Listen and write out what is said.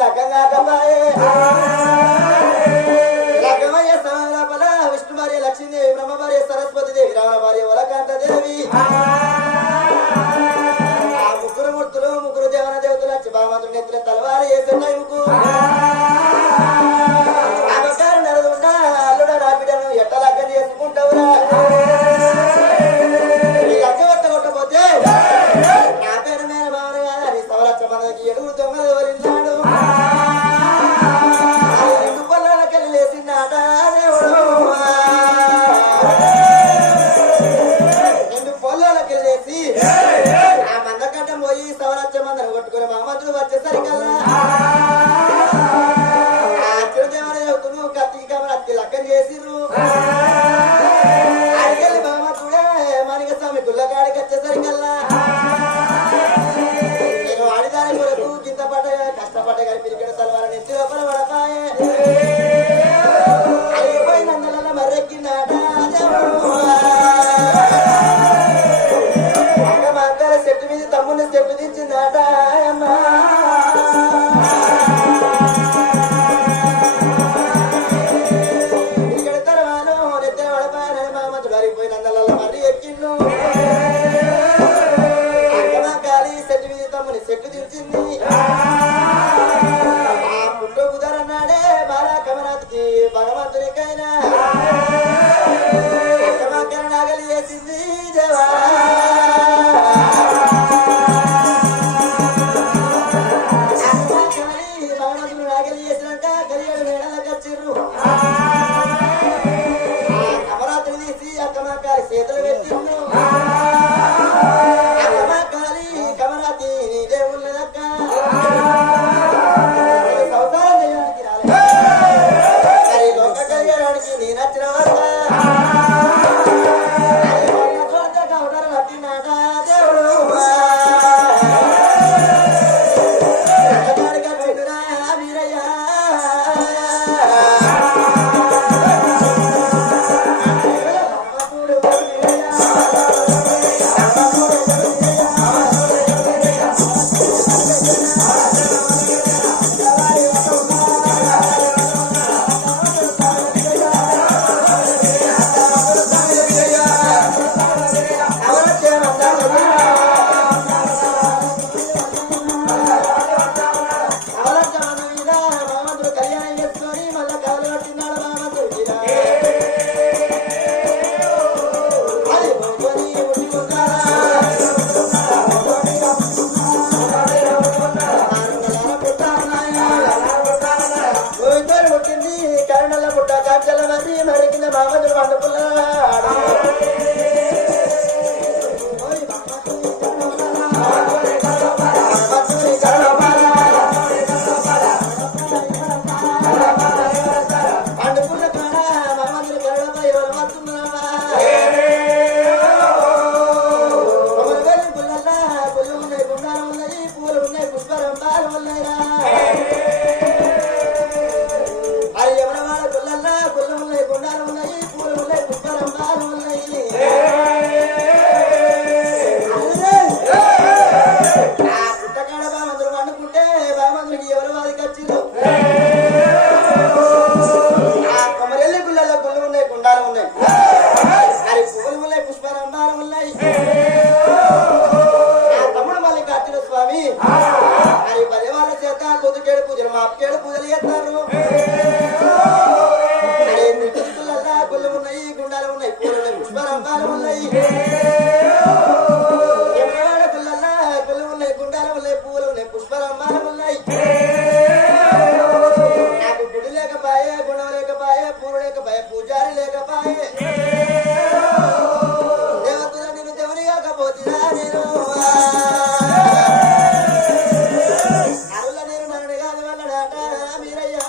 లగ్గంగాకపాయే లగ్గమయ్య సమరపల విష్ణు భార్య లక్ష్మీదేవి బ్రహ్మ భార్య సరస్వతి దేవి రావణ భార్య వలకాంత దేవి ఆ ముగ్గురు మూర్తులు ముగ్గురు దేవన దేవతలు వచ్చి భగవంతుడి నెత్తుల తలవారు వేస్తున్నాయి ముగ్గు ఆమెకారు నరదుండా అల్లుడ రాపిడను ఎట్ట లగ్గం చేసుకుంటావురా ఈ లగ్గం వద్ద కొట్టపోతే నా పేరు మీద భావన కాదా నీ సవలచ్చ మనకి ఎడుగు దొంగలు ఎవరిన్నాడు రెండు పొలాలకెళ్ళి లేచిందాట దేవుడు రెండు పొలాలకెళ్ళి లేచి ఆ మందకట్టం పోయి సవలచ్చ మందను కొట్టుకుని మహమ్మదుడు వచ్చేసరికల్లా ఆ చిరుదేవన దేవతను కత్తి కమరత్తి లగ్గం చేసిర్రు ఆడికెళ్ళి మహమ్మదుడే మానిక స్వామి గుళ్ళకాడికి వచ్చేసరికల్లా నేను ఆడిదాని కొరకు గింత పడ్డ కష్టపడ్డ కానీ పిరికెడ తలవారని ఎత్తి లోపల పడతాయే అయిపోయి నన్నల మర్రెక్కినాట మందర చెట్టు మీద తమ్ముని చెట్టు దించిందాట అమ్మా ఇక్కడ తర్వాను నెత్తిన పడపాయని మహమ్మదుడు అరిగిపోయి నన్నల మర్రి ఎక్కిండు చెట్టు మీద తమ్ముని చెట్టు దించింది ఆ పుట్టు కుదరన్నాడే బాలా కమరాత్కి భగవంతునికైనా నాగలి చేసింది దేవా భగవంతుడు నాగలి చేసినాక కలియాడు మేడలకు వచ్చిర్రు కమరాత్రి తీసి అక్కమాకారి చేతులు పెట్టిండు అక్కమాకారి కమరాతి నీదే ఉన్నదక్క సంసారం చేయడానికి రాలేదు మరి లోక కళ్యాణానికి నీ నచ్చిన వల్ల కరుణల పుట్ట కాచల మరి మరికిన మామదులు వండుకున్నాడు వండుకున్న కాడ మామదులు కరుణపై వస్తున్నావా పుల్లల్లా పుల్లు ఉన్నాయి గుండాలు ఉన్నాయి పూలు ఉన్నాయి పుష్పరంపాలు ఉన్నాయిరా మరి ఎవరవాడ గుళ్ళల్లా గుళ్ళు ఉన్నాయి గుండాలు ఉన్నాయి పూలు ఉన్నాయి పుష్పరంపాలు ఉన్నాయి ఆ పుట్టకాడ బామందులు వండుకుంటే బామందులకి ఎవరు వారికి వచ్చిందో ఆ కొమరెల్లి గుళ్ళల్లో గుళ్ళు ఉన్నాయి గుండాలు ఉన్నాయి మరి పువ్వులు ఉన్నాయి పుష్పరంపాలు ఉన్నాయి ఆ తమ్ముడు మల్లికార్జున స్వామి మరి పది వాళ్ళ చేత పొద్దుకేడు పూజలు మాపకేడు పూజలు చేస్తారు గుళ్ళు ఉన్నాయి గుండాలు ఉన్నాయి పూలు ఉన్నాయి పుష్పరంపాలు ఉన్నాయి ఎవరివాడ గుళ్ళల్లా గుళ్ళు ఉన్నాయి గుండాలు ఉన్నాయి పూలు ఉన్నాయి పుష్పరంపాలు ఉన్నాయి నాకు గుడి లేకపాయే గుణం లేకపాయే పూలు లేకపాయే పూజారి లేకపాయే దేవతల నేను దేవుని కాకపోతున్నా నేను అరుల నేను నన్ను కాదు వాళ్ళడాట మీరయ్యా